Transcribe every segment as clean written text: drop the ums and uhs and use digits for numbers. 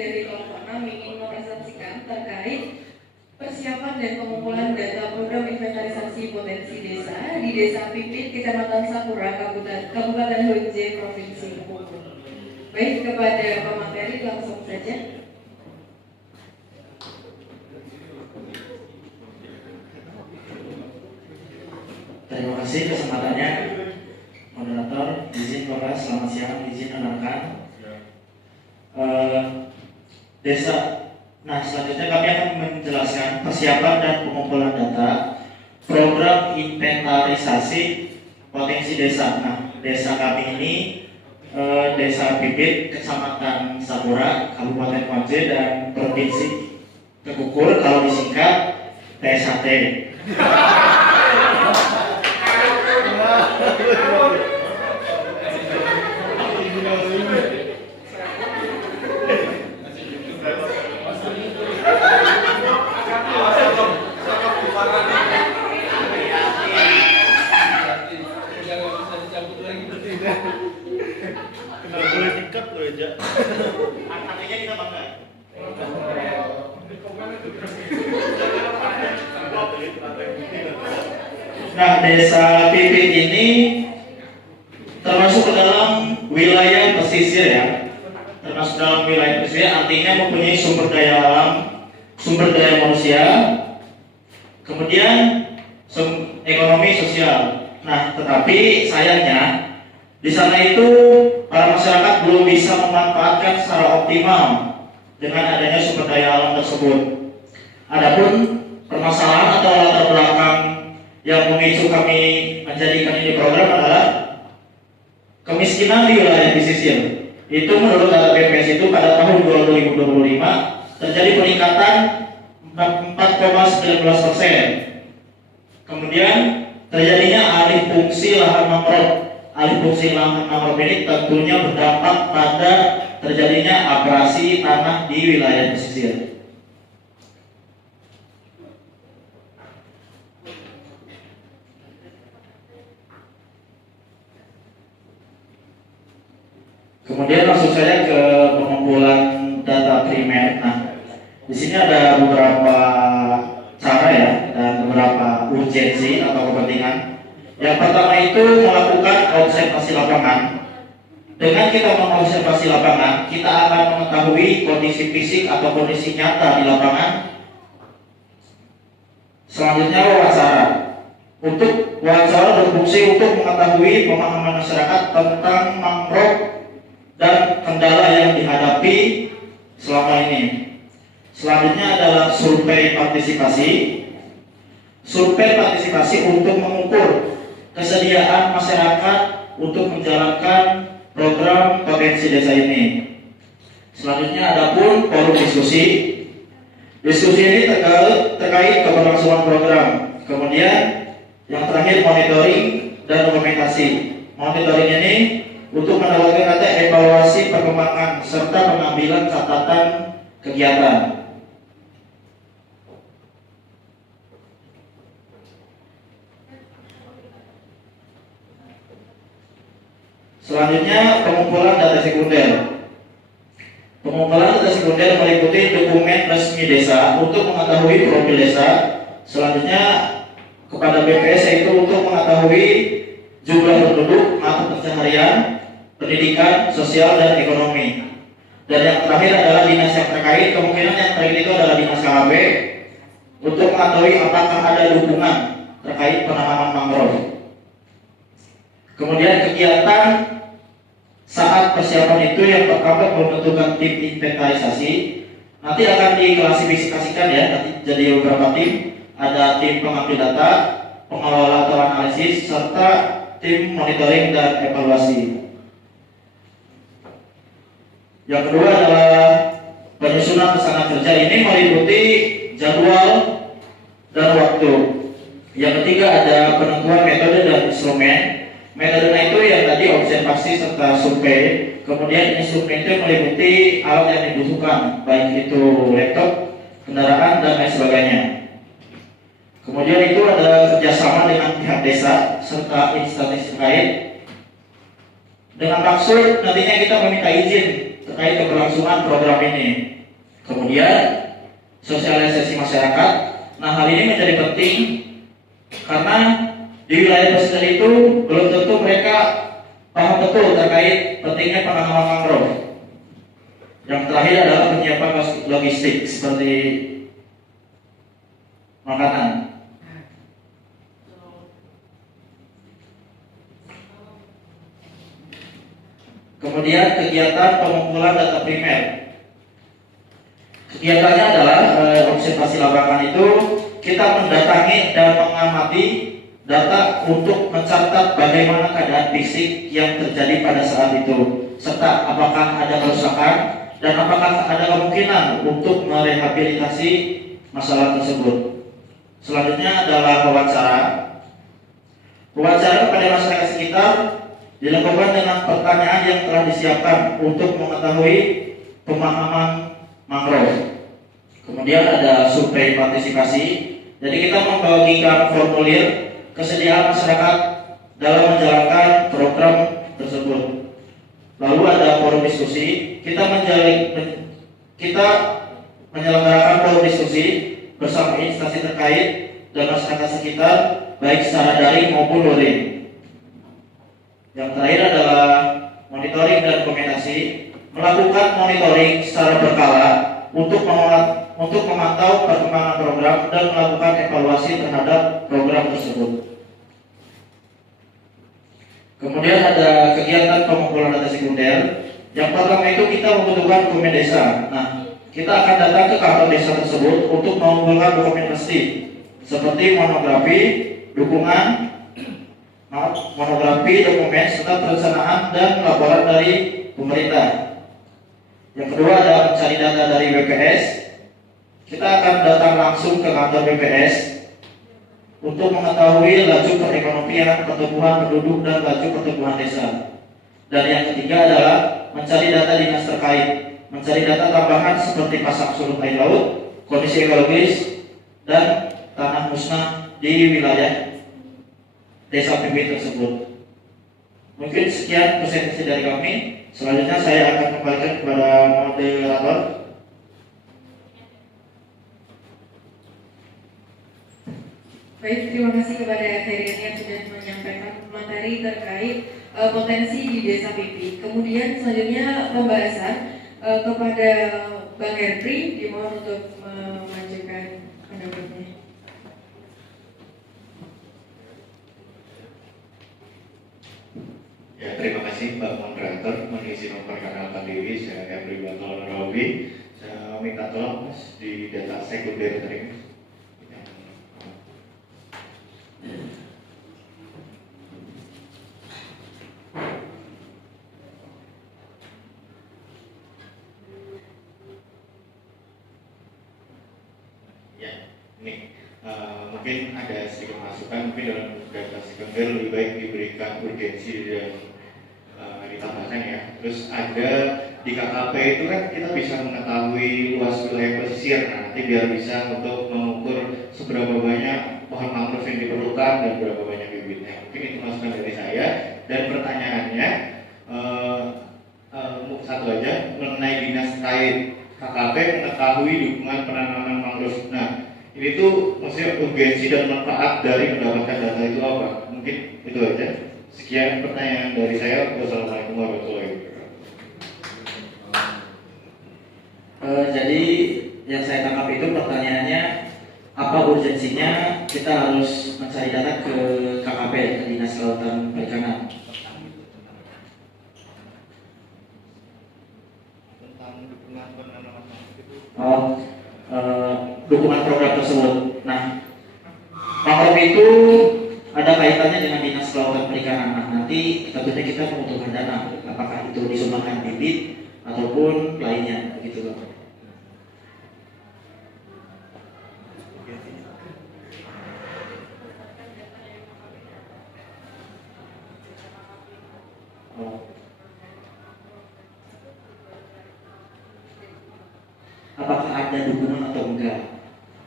dari kelompok 6 ingin mempresentasikan terkait persiapan dan pengumpulan data program inventarisasi potensi desa di Desa Pipit, Kecamatan Sapura, Kabupaten Honje, Provinsi Bogor. Baik, kepada pemateri langsung saja. Terima kasih kesempatannya, moderator. Izin Bapak, selamat siang. Izin rekan-rekan. Nah, selanjutnya kami akan menjelaskan persiapan dan pengumpulan data program inventarisasi potensi desa. Nah, desa kami ini Desa Bibit, Kecamatan Sapura, Kabupaten Honje dan Provinsi Tekukur, kalau disingkat TSHT. Nah, Desa Pipit ini termasuk ke dalam wilayah pesisir ya. Termasuk dalam wilayah pesisir, artinya mempunyai sumber daya alam, sumber daya manusia, kemudian ekonomi sosial. Nah, tetapi sayangnya di sana itu para masyarakat belum bisa memanfaatkan secara optimal dengan adanya sumber daya alam tersebut. Adapun permasalahan atau latar belakang yang memicu kami menjadikan ini program adalah kemiskinan di wilayah pesisir. Itu menurut data BPS itu pada tahun 2025 terjadi peningkatan 4,19%. Kemudian terjadinya alih fungsi lahan mangrove. Alih fungsi lahan mangrove ini tentunya berdampak pada terjadinya abrasi tanah di wilayah pesisir. Kemudian langsung saja ke pengumpulan data primer. Nah, di sini ada beberapa cara ya dan beberapa urgensi atau kepentingan. Yang pertama itu melakukan observasi lapangan. Dengan kita mengobservasi lapangan, kita akan mengetahui kondisi fisik atau kondisi nyata di lapangan. Selanjutnya wawancara. Untuk wawancara berfungsi untuk mengetahui pemahaman masyarakat tentang mangrove dan kendala yang dihadapi selama ini. Selanjutnya adalah survei partisipasi. Survei partisipasi untuk mengukur kesediaan masyarakat untuk menjalankan program potensi desa ini. Selanjutnya adapun forum diskusi. Diskusi ini terkait keberlangsungan program. Kemudian yang terakhir monitoring dan dokumentasi. Monitoring ini untuk mendapatkan data evaluasi perkembangan serta pengambilan catatan kegiatan. Selanjutnya pengumpulan data sekunder. Pengumpulan data sekunder meliputi dokumen resmi desa untuk mengetahui profil desa. Selanjutnya kepada BPS yaitu untuk mengetahui jumlah penduduk, mata pencaharian, pendidikan, sosial, dan ekonomi. Dan yang terakhir adalah dinas yang terkait. Kemungkinan yang terakhir itu adalah dinas KHB untuk mengetahui apakah ada dukungan terkait penanaman mangrove. Kemudian kegiatan saat persiapan itu yang pertama membentukkan tim inventarisasi. Nanti akan diklasifikasikan ya, nanti jadi beberapa tim. Ada tim pengambil data, pengelola atau analisis, serta tim monitoring dan evaluasi. Yang kedua adalah penyusunan pesanan kerja. Ini meliputi jadwal dan waktu. Yang ketiga ada penentuan metode dan instrumen. Metodenya itu yang tadi observasi serta survei. Kemudian instrumen itu meliputi alat yang dibutuhkan, baik itu laptop, kendaraan, dan lain sebagainya. Kemudian itu ada kerjasama dengan pihak desa serta instansi terkait dengan maksud nantinya kita meminta izin terkait keberlangsungan program ini. Kemudian sosialisasi masyarakat. Nah, hal ini menjadi penting karena di wilayah pesisir itu belum tentu mereka paham betul terkait pentingnya penanaman mangrove. Yang terakhir adalah penyiapan logistik seperti makanan. Kemudian kegiatan pengumpulan data primer. Kegiatannya adalah observasi lapangan itu kita mendatangi dan mengamati data untuk mencatat bagaimana keadaan fisik yang terjadi pada saat itu, serta apakah ada kerusakan dan apakah ada kemungkinan untuk merehabilitasi masalah tersebut. Selanjutnya adalah wawancara. Wawancara kepada masyarakat sekitar dilakukan dengan pertanyaan yang telah disiapkan untuk mengetahui pemahaman mangrove. Kemudian ada survei partisipasi. Jadi kita membagikan formulir kesediaan masyarakat dalam menjalankan program tersebut. Lalu ada forum diskusi. Kita menyelenggarakan forum diskusi bersama instansi terkait dan masyarakat sekitar, baik secara daring maupun luring. Yang terakhir adalah monitoring dan dokumentasi. Melakukan monitoring secara berkala untuk memantau perkembangan program dan melakukan evaluasi terhadap program tersebut. Kemudian ada kegiatan pengumpulan data sekunder. Yang pertama itu kita membutuhkan dokumen desa. Nah, kita akan datang ke kantor desa tersebut untuk mengumpulkan dokumen pasti seperti monografi dokumen serta perencanaan dan laporan dari pemerintah. Yang kedua ada mencari data dari BPS. Kita akan datang langsung ke kantor BPS untuk mengetahui laju perekonomian, pertumbuhan penduduk dan laju pertumbuhan desa. Dan yang ketiga adalah mencari data dinas terkait, mencari data tambahan seperti pasang surut air laut, kondisi ekologis, dan tanah musnah di wilayah desa Pipit tersebut. Mungkin sekian presentasi dari kami. Selanjutnya saya akan kembalikan kepada moderator. Baik, terima kasih kepada Herian yang sudah menyampaikan materi terkait potensi di Desa Pipit. Kemudian selanjutnya pembahasan kepada Bang Herpri, dimohon untuk mengajukan pendapatnya. Ya, terima kasih Pak Moderator. Mohon izin memperkenalkan diri, saya Herpri Batol Rawi. Saya minta tolong Mas di data sekunder tadi. Ya, ini mungkin ada sedikit masukan, mungkin dalam data sekunder lebih baik diberikan urgensi dan ditambahkan ya. Terus ada di KKP itu kan kita bisa mengetahui luas wilayah pesisir. Nah, nanti biar bisa untuk mengukur seberapa banyak pohon mangrove yang diperlukan dan berapa banyak bibitnya. Mungkin itu masukan dari saya. Dan pertanyaannya satu aja mengenai dinas terkait KKP mengetahui dukungan penanaman mangrove. Nah, ini tuh maksudnya urgensi dan manfaat dari mendapatkan data itu apa? Mungkin itu aja. Sekian pertanyaan dari saya. Wassalamualaikum warahmatullahi wabarakatuh. Jadi yang saya tangkap itu pertanyaannya apa urgensinya kita harus mencari data ke KKP, ke Dinas Kelautan Perikanan. Tentang dukungan penanaman mangrove itu. Dukungan program tersebut. Nah, mangrove itu ada kaitannya dengan Dinas Kelautan Perikanan. Nah, nanti tentunya kita membutuhkan dana, apakah itu disumbangkan bibit ataupun lainnya, begitu loh. Apakah ada dukungan atau enggak?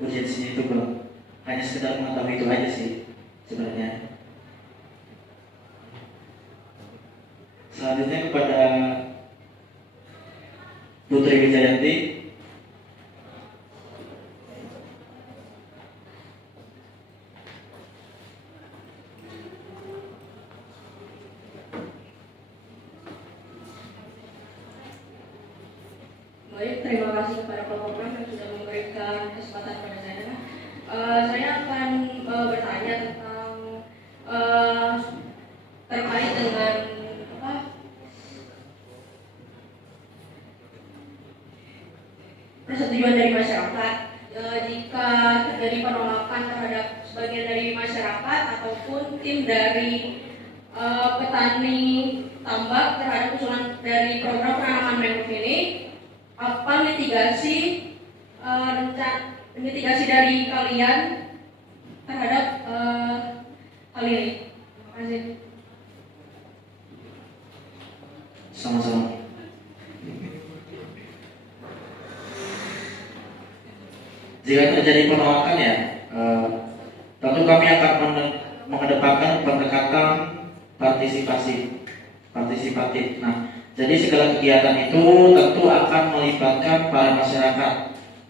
Urgensinya itu belum. Hanya sekedar mengetahui itu aja sih sebenarnya. Selanjutnya kepada Putri Wijayanti. Baik, terima kasih kepada kelompok yang sudah memberikan kesempatan pada saya. Saya akan bertanya tentang terkait dengan apa? Persetujuan dari masyarakat. Jika terjadi penolakan terhadap sebagian dari masyarakat ataupun tim dari petani tambak terhadap usulan dari program penanaman mangrove ini, apa mitigasi dari kalian terhadap hal ini? Terima kasih. Sama-sama. Jika terjadi penolakan ya, tentu kami akan mengedepankan pendekatan partisipatif. Nah, jadi segala kegiatan itu tentu akan melibatkan para masyarakat,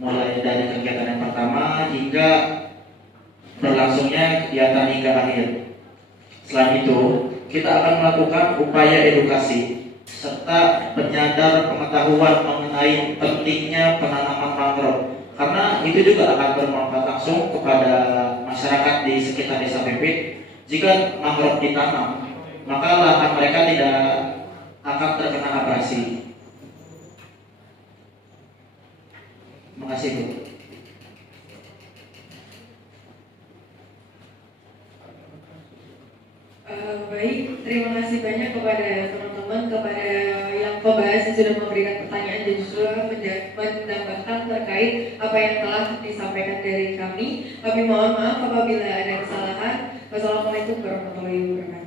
mulai dari kegiatan yang pertama hingga berlangsungnya kegiatan hingga akhir. Selain itu, kita akan melakukan upaya edukasi serta penyadar pengetahuan mengenai pentingnya penanaman mangrove, karena itu juga akan bermanfaat langsung kepada masyarakat di sekitar desa Pipit. Jika mangrove ditanam, maka lahan mereka tidak akan terkena abrasi. Terima kasih, Bu. Baik, terima kasih banyak kepada teman-teman, kepada yang pembahas yang sudah memberikan pertanyaan dan juga menambahkan terkait apa yang telah disampaikan dari kami. Kami mohon maaf apabila ada kesalahan. Wassalamualaikum warahmatullahi wabarakatuh.